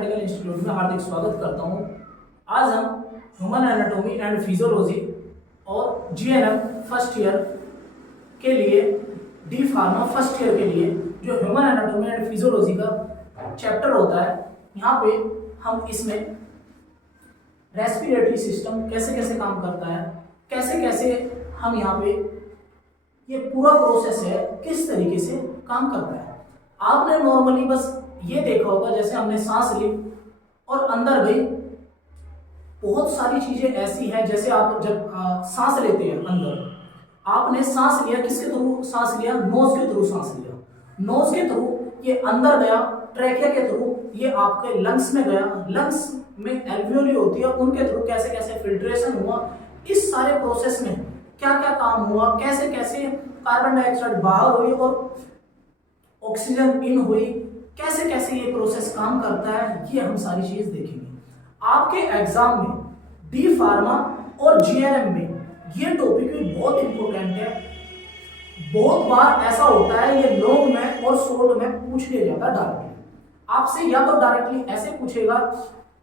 Medical institute में हार्दिक स्वागत करता हूं। आज हम ह्यूमन एनाटॉमी एंड फिजियोलॉजी और जीएनएम फर्स्ट ईयर के लिए, डी फार्मा फर्स्ट ईयर के लिए जो ह्यूमन एनाटॉमी एंड फिजियोलॉजी का चैप्टर होता है, यहाँ पे हम इसमें रेस्पिरेटरी सिस्टम कैसे कैसे काम करता है, कैसे कैसे हम यहाँ पे ये पूरा प्रोसेस है किस तरीके से काम करता है। आपने नॉर्मली बस ये देखा होगा, जैसे हमने सांस ली और अंदर गई। बहुत सारी चीजें ऐसी हैं, जैसे आप जब सांस लेते हैं अंदर, आपने सांस लिया, किसके थ्रू सांस लिया? नोज के थ्रू सांस लिया। नोज के थ्रू ये अंदर गया, ट्रैकिया के थ्रू ये आपके लंग्स में गया, लंग्स में एल्वियोली होती है, उनके थ्रू कैसे कैसे फिल्ट्रेशन हुआ, इस सारे प्रोसेस में क्या क्या काम हुआ, कैसे कैसे कार्बन डाइऑक्साइड बाहर हुई और ऑक्सीजन इन हुई, कैसे कैसे ये प्रोसेस काम करता है, ये हम सारी चीज देखेंगे। आपके एग्जाम में डी फार्मा और जीएनएम में ये टॉपिक भी बहुत इंपॉर्टेंट है। बहुत बार ऐसा होता है ये लॉन्ग में और शॉर्ट में पूछ लिया जाता है डायरेक्टली आपसे, या तो डायरेक्टली ऐसे पूछेगा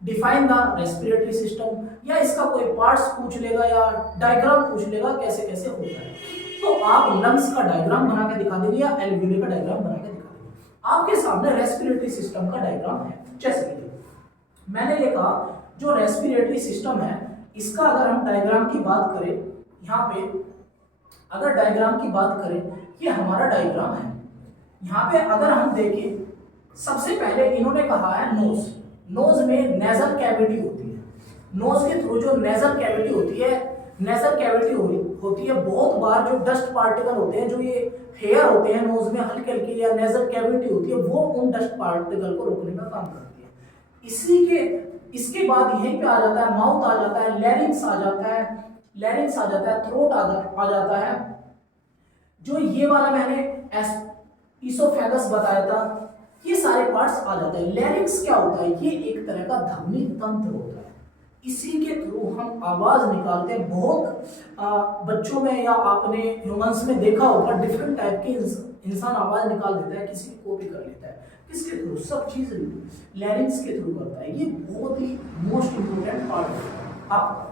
डिफाइन द रेस्पिरेटरी सिस्टम, या इसका कोई पार्ट्स पूछ लेगा, या डायग्राम पूछ लेगा कैसे कैसे होता है। तो आप लंग्स का डायग्राम बना के दिखा देंगे या एल्वियोली का डायग्राम बना के दिखा देंगे। आपके सामने रेस्पिरेटरी सिस्टम का डायग्राम है। जैसे कि मैंने ये कहा, जो रेस्पिरेटरी सिस्टम है इसका अगर हम डायग्राम की बात करें, यहाँ पे अगर डायग्राम की बात करें, ये हमारा डायग्राम है। यहाँ पे अगर हम देखें, सबसे पहले इन्होंने कहा है नोज। नोज में नेजल कैविटी होती है। नोज के थ्रू जो नेजल कैविटी होती है, नेजल कैविटी होती है, बहुत बार जो डस्ट पार्टिकल होते हैं, जो ये हेयर होते हैं नोज में हल्के हल्के, या नेजल कैविटी होती है, वो उन डस्ट पार्टिकल को रोकने का काम करती है। इसके बाद यहीं पे आ जाता है माउथ, आ जाता है लैरिंग्स, आ जाता है लैरिंग्स, आ जाता है थ्रोट, आ जाता है जो ये वाला मैंने इसोफेगस बताया था, ये सारे पार्ट्स आ जाते हैं। लैरिंग्स क्या होता है? ये एक तरह का ध्वनि तंत्र होता है, इसी के थ्रू हम आवाज निकालते हैं। बहुत बच्चों में या आपने ह्यूमंस में देखा होगा, डिफरेंट टाइप के इंसान आवाज निकाल देता है, किसी को कॉपी कर लेता है, किसके थ्रू? सब चीज लैरिंग्स के थ्रू करता है। ये बहुत ही मोस्ट इंपोर्टेंट पार्ट है। आप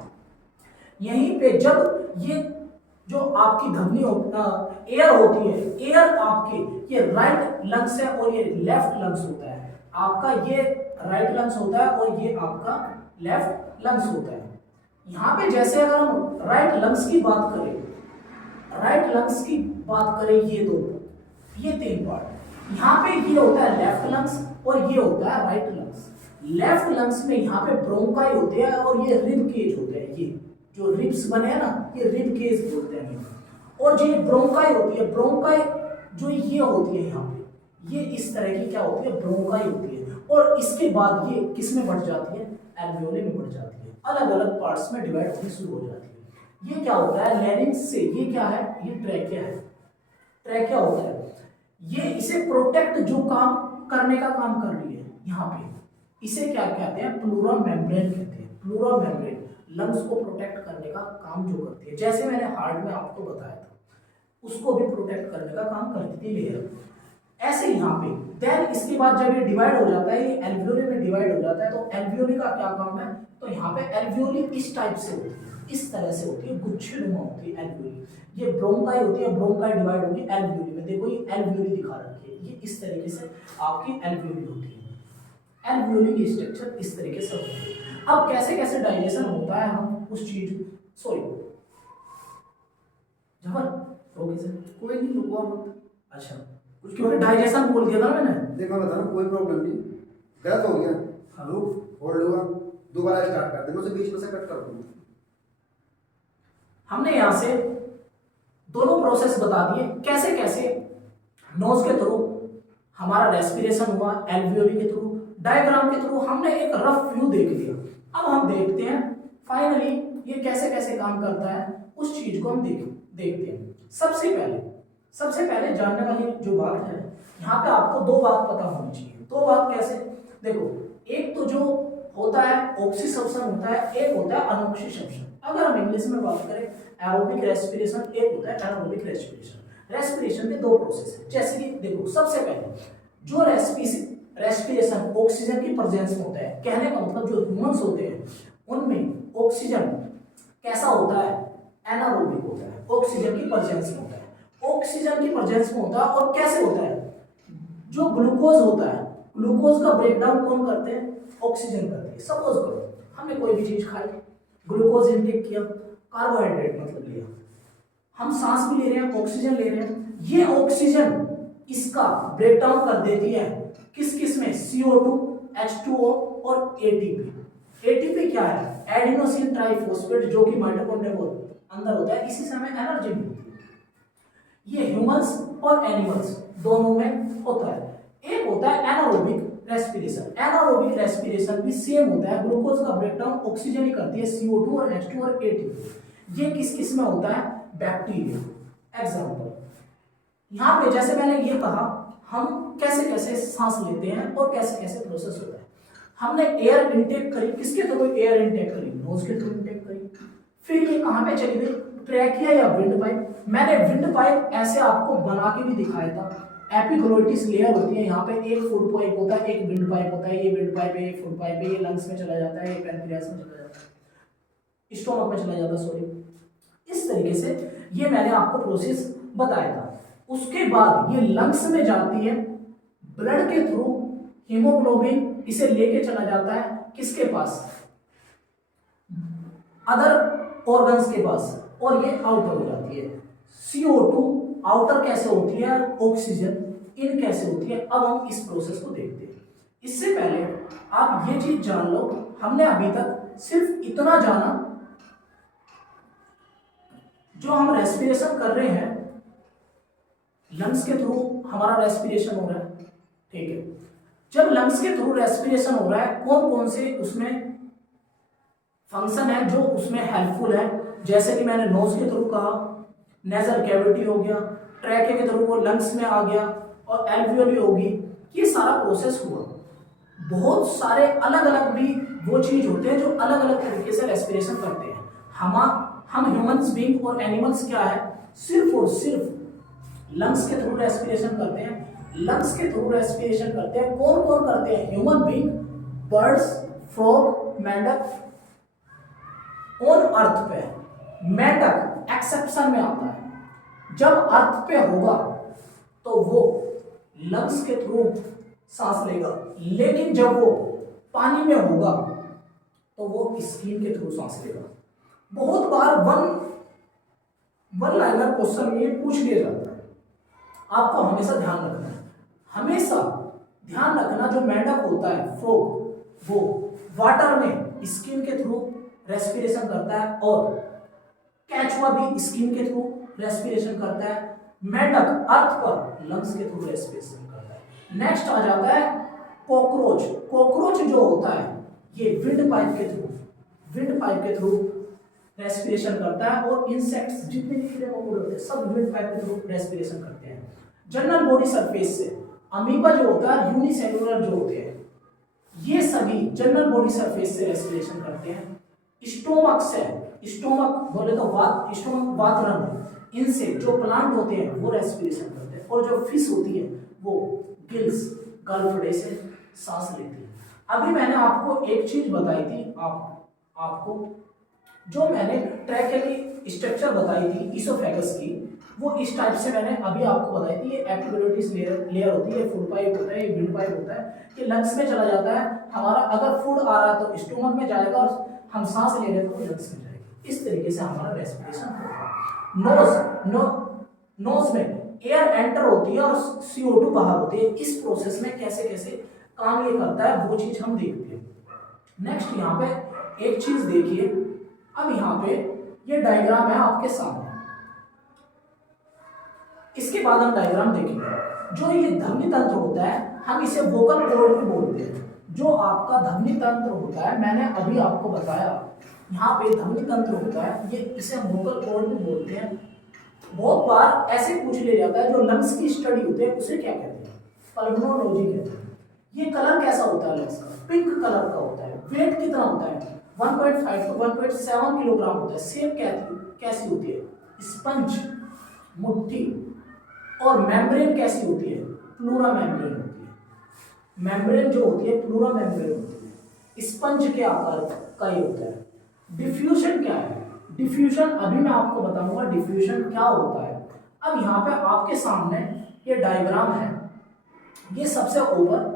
यहीं पे जब ये जो आपकी ध्वनि एयर होती है, एयर आपके ये राइट लंग्स है और ये लेफ्ट लंग्स होता है। आपका ये राइट लंग्स होता है और ये आपका लेफ्ट लंग्स होता है। यहाँ पे जैसे अगर हम राइट लंग्स की बात करें, ये तीन पार्ट, यहाँ पे ये होता है लेफ्ट लंग्स और ये होता है राइट लंग्स। लेफ्ट लंग्स में यहाँ पे ब्रोंकाई होते हैं और ये रिब केज होते हैं। ये जो रिब्स बने हैं ना, ये रिब केज बोलते हैं। और जो ब्रोंकाई होती है, ब्रोंकाई जो ये होती है यहाँ पे, ये इस तरह की क्या होती है? ब्रोंकाई होती है। और इसके बाद ये किस में बढ़ जाती है? एल्वियोली में बढ़ जाती है, अलग अलग पार्ट्स में डिवाइड होनी शुरू हो जाती है। ये क्या होता है? लैरिंग्स से ये क्या है? ये ट्रैकिया है। ट्रैकिया होता है, ये इसे प्रोटेक्ट जो काम करने का काम कर रही है यहाँ पे, इसे क्या कहते हैं? प्लूरा मेम्ब्रेन कहते हैं। प्लूरा मेम्ब्रेन लंग्स को प्रोटेक्ट करने का काम जो करती है, जैसे मैंने हार्ट में आपको बताया था, उसको भी प्रोटेक्ट करने का काम करती थी लेयर। ऐसे यहाँ पे देन इसके बाद जब ये डिवाइड हो जाता है, ये एल्वियोली में डिवाइड हो जाता है, तो एल्वियोली का क्या काम है? तो यहाँ पे एल्वियोली इस टाइप से होती है, इस तरह से होती है, गुच्छेनुमा होती है एल्वियोली। ये ब्रोंकाई होती है, ब्रोंकाई डिवाइड होगी एल्वियोली में। देखो ये एल्वियोली दिखा रखी है, ये इस तरीके से आपकी एल्वियोली होती है। एल्वियोली की स्ट्रक्चर इस तरीके से होती है। अब कैसे कैसे डाइजेशन होता है, हम उस चीज ओके सर, कोई नहीं, रुको मत। अच्छा, क्योंकि डाइजेशन बोल दिया था मैंने। देख मैं बता रहा हूँ, कोई प्रॉब्लम नहीं, गलत हो गया। हाँ। रुक, होल्ड हुआ, दोबारा स्टार्ट कर देना, उसे बीच में से कट कर दूंगा। हमने यहाँ से दोनों प्रोसेस बता दिए, कैसे कैसे नोज के थ्रू हमारा रेस्पिरेशन हुआ, एल्वियोली के थ्रू, डायग्राम के थ्रू हमने एक रफ व्यू देख लिया। अब हम देखते हैं फाइनली ये कैसे कैसे काम करता है, उस चीज को हम देखते हैं। सबसे पहले जानने वाली जो बात है, यहाँ पे आपको दो बात पता होनी चाहिए। दो बात कैसे? देखो, एक तो जो होता है ऑक्सीसप्शन होता है, एक होता है अनऑक्सीसप्शन। अगर हम इंग्लिश में बात करें, एरोबिक रेस्पिरेशन, एक होता है एनारोबिक रेस्पिरेशन। रेस्पिरेशन के दो प्रोसेस है। जैसे कि देखो, सबसे पहले जो रेस्पिरेशन ऑक्सीजन की प्रेजेंस में होता है। कहने का मतलब जो ह्यूमंस होते हैं उनमें ऑक्सीजन कैसा होता है, एनारोबिक होता है, ऑक्सीजन की प्रेजेंस में होता है। ऑक्सीजन की प्रेजेंस में होता है और कैसे होता है, जो ग्लूकोज होता है, ग्लूकोज का ब्रेकडाउन कौन करते हैं, ऑक्सीजन करती है। सपोज करो हमने कोई भी चीज खाई, ग्लूकोज इनटेक किया, कार्बोहाइड्रेट मतलब लिया, हम सांस भी ले रहे हैं, ऑक्सीजन ले रहे हैं, ये ऑक्सीजन इसका ब्रेकडाउन कर देती है किस किस में, CO2, H2O और ATP। ATP क्या है, एडिनोसिन ट्राइफॉस्फेट, जो कि माइटोकॉन्ड्रिया के अंदर होता है, इसी से हमें एनर्जी मिलती है। ये ह्यूमंस और एनिमल्स दोनों में होता है। एक होता है एनारोबिक रेस्पिरेशन, एनारोबिक रेस्पिरेशन भी सेम होता है, ग्लूकोज का ब्रेकडाउन ऑक्सीजन ही करती है, CO2 और H2 और ATP। ये किस किस में होता है, बैक्टीरिया। एग्जाम्पल यहाँ पे जैसे मैंने ये कहा, हम कैसे कैसे सांस लेते हैं और कैसे कैसे प्रोसेस होता है। हमने एयर इनटेक करी, किसके थ्रू एयर इनटेक करी, नोज के थ्रू इनटेक करी। फिर ये कहाँ पे चली गई, ट्रैकिया या विंड पाइप। मैंने विंड पाइप ऐसे आपको बना के भी दिखाया था। एपिग्लोटिस लेयर होती है, यहाँ पे एक फूड पाइप होता है, एक विंड पाइप होता है। ये विंड पाइप है, ये फूड पाइप है, ये लंग्स में चला जाता है, ये पैनक्रियास में चला जाता है, स्टोमक में चला जाता है, सॉरी। इस तरीके से ये मैंने आपको प्रोसेस बताया था। उसके बाद ये लंग्स में जाती है, ब्लड के थ्रू हीमोग्लोबिन इसे लेके चला जाता है किसके पास, अदर ऑर्गन्स के पास, और ये आउटर हो जाती है। CO2 आउटर कैसे होती है, ऑक्सीजन इन कैसे होती है। अब हम इस प्रोसेस को देखते हैं। इससे पहले आप ये चीज जान लो, हमने अभी तक सिर्फ इतना जाना, जो हम रेस्पिरेशन कर रहे हैं लंग्स के थ्रू हमारा रेस्पिरेशन हो रहा है, ठीक है। जब लंग्स के थ्रू रेस्पिरेशन हो रहा है, कौन कौन से उसमें फंक्शन है जो उसमें हेल्पफुल है, जैसे कि मैंने नोज के थ्रू कहा, नेजल कैविटी हो गया, ट्रैके के थ्रू वो लंग्स में आ गया, और एल्वियोली होगी। ये सारा प्रोसेस हुआ। बहुत सारे अलग अलग भी वो चीज होते हैं जो अलग अलग तरीके से रेस्पिरेशन करते हैं। हम ह्यूमंस बीइंग और एनिमल्स क्या है, सिर्फ और सिर्फ लंग्स के थ्रू रेस्पिरेशन करते हैं। लंग्स के थ्रू रेस्पिरेशन करते हैं, कौन कौन करते हैं, ह्यूमन बीइंग, बर्ड्स, फ्रॉग, मेंढक। ऑन अर्थ पे मेंढक एक्सेप्शन में आता है। जब अर्थ पे होगा तो वो लंग्स के थ्रू सांस लेगा, लेकिन जब वो पानी में होगा तो वो स्किन के थ्रू सांस लेगा। बहुत बार वन लाइनर क्वेश्चन में ये पूछ लिया जाता है, आपको हमेशा ध्यान रखना है। हमेशा ध्यान रखना, जो मेंढक होता है फ्रॉग, वो वाटर में स्किन के थ्रू रेस्पिरेशन करता है, और कैचुआ भी स्किन के थ्रू रेस्पिरेशन करता है। मेंढक अर्थ पर लंग्स के थ्रू रेस्पिरेशन करता है। नेक्स्ट आ जाता है कॉकरोच। कॉकरोच जो होता है ये विंड पाइप के थ्रू रेस्पिरेशन करता है, और इंसेक्ट्स जितने भी कीड़े मकोड़े होते हैं सब विंड पाइप के थ्रू रेस्पिरेशन करते हैं। जनरल बॉडी सरफेस से अमीबा जो होता है, यूनिसेलुलर जो होते हैं, ये सभी जनरल बॉडी सरफेस से रेस्पिरेशन करते हैं। स्टोमक से, स्टोमक बोले तो वात, स्टोमक वातरंग, इनसे जो प्लांट होते हैं वो रेस्पिरेशन करते हैं, और जो फिश होती है वो गिल्स, गलफड़े से सांस लेती है। अभी मैंने आपको एक चीज बताई थी, आपको जो मैंने ट्रैकेली स्ट्रक्चर बताई थी इसोफेगस की, वो इस टाइप से मैंने अभी आपको बताई थी। ये एपिग्लोटिस लेयर होती है, फूड पाइप होता है, ये विंड पाइप होता है, ये लंग्स में चला जाता है। हमारा अगर फूड आ रहा है तो स्टोमक में जाएगा, और हम सांस ले रहे हैं तो लंग्स में जाएगी। इस तरीके से हमारा रेस्पिरेशन होगा। नोज में एयर एंटर होती है और CO2 बाहर होती है। इस प्रोसेस में कैसे कैसे काम ये करता है वो चीज हम देखते हैं। नेक्स्ट यहाँ पे एक चीज देखिए, अब यहाँ पे ये डायग्राम है आपके सामने, इसके बाद हम डायग्राम देखेंगे। जो ये धमनी तंत्र होता है, हम इसे वोकल कॉर्ड भी बोलते हैं। जो आपका धमनी तंत्र होता है, मैंने अभी आपको बताया, यहाँ पे धमनी तंत्र होता है, ये इसे हम वोकल कॉर्ड भी बोलते हैं। बहुत बार ऐसे पूछ लिया जाता है, जो लंग्स की स्टडी होती है उसे क्या कहते हैं, पल्मोनोलॉजी कहते हैं। ये कलर कैसा होता है लंग्स का, पिंक कलर का होता है। वेट कितना होता है, 1.5 to 1.7 किलोग्राम होता है। शेप कैसी होती है, स्पंज, मुट्ठी। और मेम्ब्रेन कैसी होती है, प्लूरा मेम्ब्रेन होती है। मेम्ब्रेन जो होती है प्लूरा मेम्ब्रेन होती है, स्पंज के आकार का ही होता है। डिफ्यूजन क्या है? डिफ्यूजन अभी मैं आपको बताऊंगा डिफ्यूजन क्या होता है। अब यहाँ पे आपके सामने ये डायग्राम है, ये सबसे ऊपर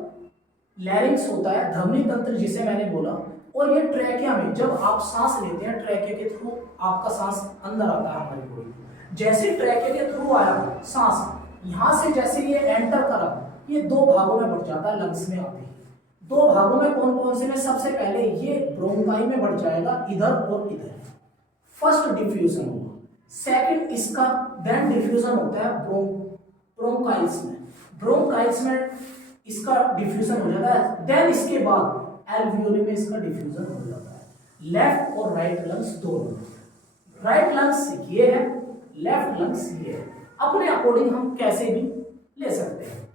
लैरिंक्स होता है, ध्वनि तंत्र जिसे मैंने बोला, और ये ट्रैकिया में जब आप सांस लेते हैं ट्रैकिया के थ्रू आपका सांस अंदर आता है हमारी बॉडी में। जैसे ट्रैकिया के थ्रू आया सांस, यहाँ से जैसे ये एंटर करा, ये दो भागों में बढ़ जाता है, लंग्स में आते ही। दो भागों में कौन कौन से में? सबसे पहले ये ब्रोंकाई में बढ़ जाएगा, इधर और इधर, फर्स्ट डिफ्यूजन होगा। सेकंड इसका देन डिफ्यूजन होता है ब्रोंकाइल्स में, ब्रोंकाइल्स में इसका डिफ्यूजन हो जाता है। देन इसके बाद एल्वियोली में इसका डिफ्यूजन हो जाता है। लेफ्ट और राइट लंग्स दोनों, राइट लंग्स ये है, लेफ्ट लंग्स ये है। अपने अकॉर्डिंग हम कैसे भी ले सकते हैं,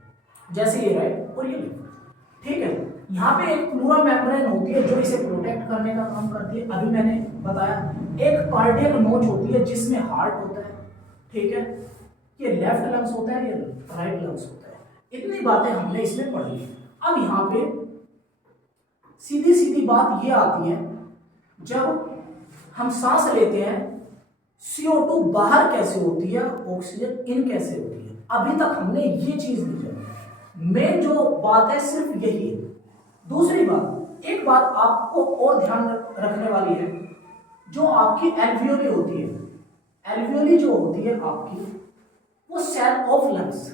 जैसे ये राइट और ये लेफ्ट, ठीक है। यहाँ पे एक प्लूरा मेम्ब्रेन होती है जो इसे प्रोटेक्ट करने का काम करती है, अभी मैंने बताया। एक कार्डियक नोच होती है जिसमें हार्ट होता है, ठीक है। ये लेफ्ट लंग्स होता है, ये राइट लंग्स होता है। इतनी बातें हमने इसमें पढ़ी। अब यहाँ पे सीधी सीधी बात ये आती है, जब हम सांस लेते हैं CO2 बाहर कैसे होती है, ऑक्सीजन इन कैसे होती है। अभी तक हमने ये चीज नहीं जानी, मेन जो बात है सिर्फ यही है। दूसरी बात, एक बात आपको और ध्यान रखने वाली है, जो आपकी एल्वियोली होती है, एल्वियोली जो होती है आपकी, वो सेल ऑफ लंग्स,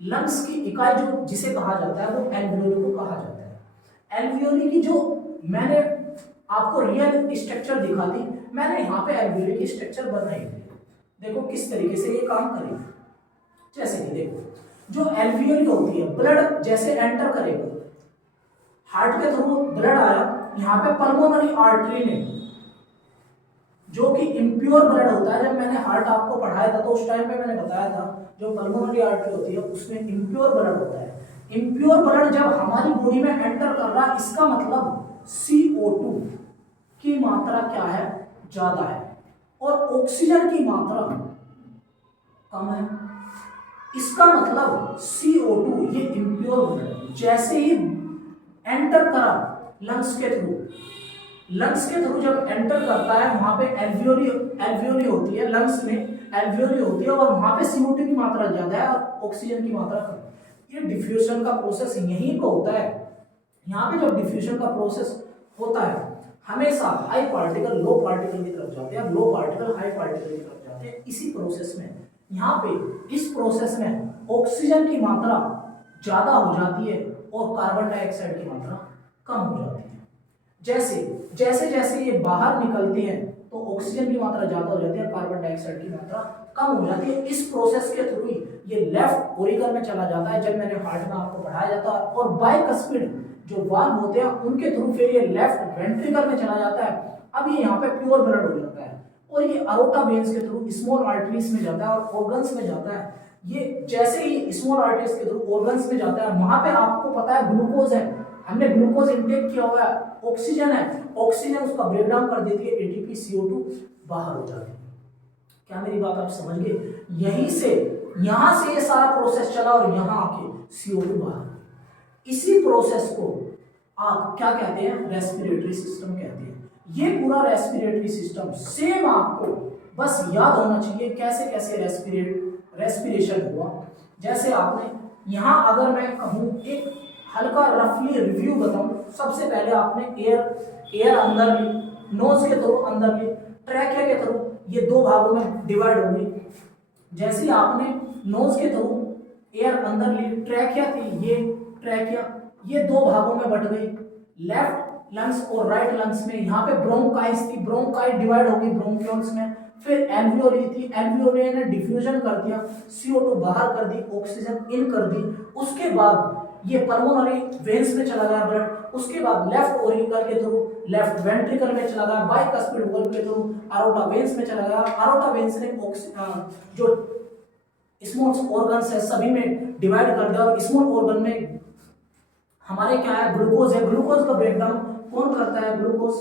लंग्स की इकाई जो जिसे कहा जाता है वो एल्वियोली को कहा जाता है। एल्वियोली की जो मैंने आपको रियल स्ट्रक्चर दिखा दी, मैंने यहाँ पे एल्वियोली की स्ट्रक्चर बनाई है। देखो किस तरीके से ये काम करेगी। जैसे कि देखो, जो एल्वियोली होती है, ब्लड जैसे एंटर करेगा, हार्ट के थ्रू ब्लड आया, यहाँ पे पल्मोनरी आर्टरी में जो कि इम्प्योर ब्लड होता है, जब मैंने हार्ट आपको पढ़ाया था तो उस टाइम पे मैंने बताया था जो पल्मोनरी आर्टरी होती है उसमें इम्प्योर ब्लड होता है। इम्प्योर ब्लड जब हमारी बॉडी में एंटर कर रहा है, इसका मतलब CO2 की मात्रा क्या है? ज्यादा है, और ऑक्सीजन की मात्रा कम है। इसका मतलब CO2 ये इम्प्योर ब्लड जैसे ही एंटर करा लंग्स के थ्रू, लंग्स के थ्रू जब एंटर करता है, वहां पे एल्वियोली होती है, लंग्स में एल्वियोली होती है, और वहां पे CO2 की मात्रा ज्यादा है और ऑक्सीजन की मात्रा कम। ये डिफ्यूजन का प्रोसेस यहीं पे होता है। यहाँ पे जब डिफ्यूजन का प्रोसेस होता है, हमेशा हाई पार्टिकल लो पार्टिकल की तरफ जाते हैं, लो पार्टिकल हाई पार्टिकल की तरफ जाते हैं। इसी प्रोसेस में यहाँ पे इस प्रोसेस में ऑक्सीजन की मात्रा ज्यादा हो जाती है और कार्बन डाइऑक्साइड की मात्रा कम हो जाती है। जैसे जैसे ये बाहर निकलती हैं तो ऑक्सीजन की मात्रा ज्यादा हो जाती है, कार्बन डाइऑक्साइड की मात्रा कम हो जाती है। इस प्रोसेस के थ्रू ही ये लेफ्ट ओरिकल में चला जाता है, जब मैंने हार्ट में आपको पढ़ाया जाता है, और बाइकस्पिड जो वाल्व होते हैं उनके थ्रू फिर ये लेफ्ट वेंट्रिकल में चला जाता है। अब ये यहाँ पे प्योर ब्लड हो जाता है और ये अरोटा वेन्स के थ्रू स्मॉल आर्टरीज में जाता है और ऑर्गन्स में जाता है। ये जैसे ही स्मॉल आर्टरीज के थ्रू ऑर्गन्स में जाता है, वहां पे आपको पता है ग्लूकोज है, हमने ग्लूकोज इंटेक किया हुआ है, ऑक्सीजन है, ऑक्सीजन उसका ब्रेकडाउन कर देती है, ATP CO2 बाहर हो जाती है। क्या मेरी बात आप समझ गए? यहीं से यहां से ये सारा प्रोसेस चला और यहां आके CO2 बाहर। इसी प्रोसेस को आप क्या कहते हैं? रेस्पिरेटरी सिस्टम कहते हैं। ये पूरा रेस्पिरेटरी सिस्टम सेम आपको बस याद होना चाहिए कैसे कैसे रेस्पिरेशन हुआ। जैसे आपने यहां अगर मैं कहूं एक हल्का रफली रिव्यू बताऊं, सबसे पहले आपने एयर अंदर ली, नोज के थ्रू अंदर ली, ट्रैकिया के थ्रू, ये दो भागों में डिवाइड हो गई। जैसे ही आपने नोज के थ्रू एयर अंदर ली, ट्रैकिया थी, ये ट्रैकिया ये दो भागों में बट गई, लेफ्ट लंग्स और राइट लंग्स में। यहाँ पे ब्रोंकाइस थी, ब्रोंकाई डिवाइड हो गई ब्रोंक्यूल्स में। फिर एल्वियोली थी, एल्वियोली ने डिफ्यूजन कर दिया, CO2 बाहर कर दी, ऑक्सीजन इन कर दी। उसके बाद ये पल्मोनरी वेन्स में चला गया ब्लड, उसके बाद लेफ्ट ओरिकल के थ्रू लेफ्ट वेंट्रिकल में चला गया, बाइकस्पिड वॉल्व के थ्रू अरोटा वेन्स में चला गया। अरोटा वेन्स ने जो स्मॉल ऑर्गन्स है सभी में डिवाइड कर दिया, और स्मॉल ऑर्गन में हमारे क्या है? ग्लूकोज है। ग्लूकोज का ब्रेकडाउन कौन करता है? Glucose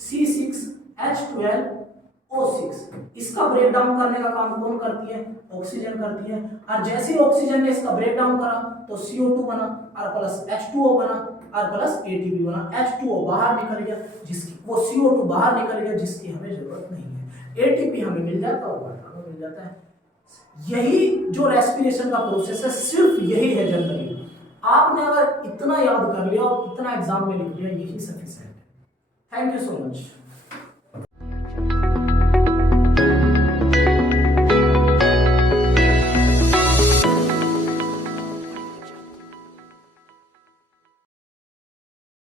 C6H12 O6। इसका ब्रेक डाउन करने का काम कौन करती है? ऑक्सीजन करती है। और जैसे ही ऑक्सीजन ने इसका ब्रेक डाउन करा तो CO2 बना और प्लस H2O बना और प्लस ATP बना। H2O बाहर निकल गया, जिसकी वो CO2 बाहर निकल गया, जिसकी हमें जरूरत नहीं है। ATP हमें मिल जाता है, वाटर को मिल जाता है। यही जो रेस्पिरेशन का प्रोसेस है, सिर्फ यही है जनरली। आपने अगर इतना याद कर लिया और इतना एग्जाम में लिख लिया, यही सफिशिएंट है। Thank you so much.